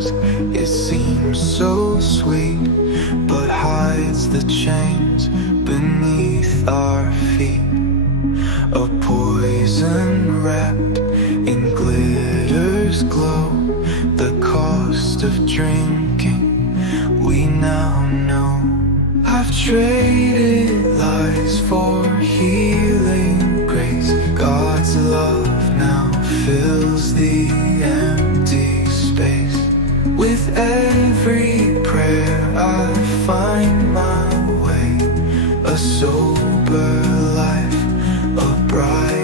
times it seems so sweet, but hides the chains beneath our feet. A poison wrapped in glitter's glow, the cost of drinking we now know. I've traded lies for healing grace. God's love now fills the empty space. With every prayer I find my way, a sober life, a bright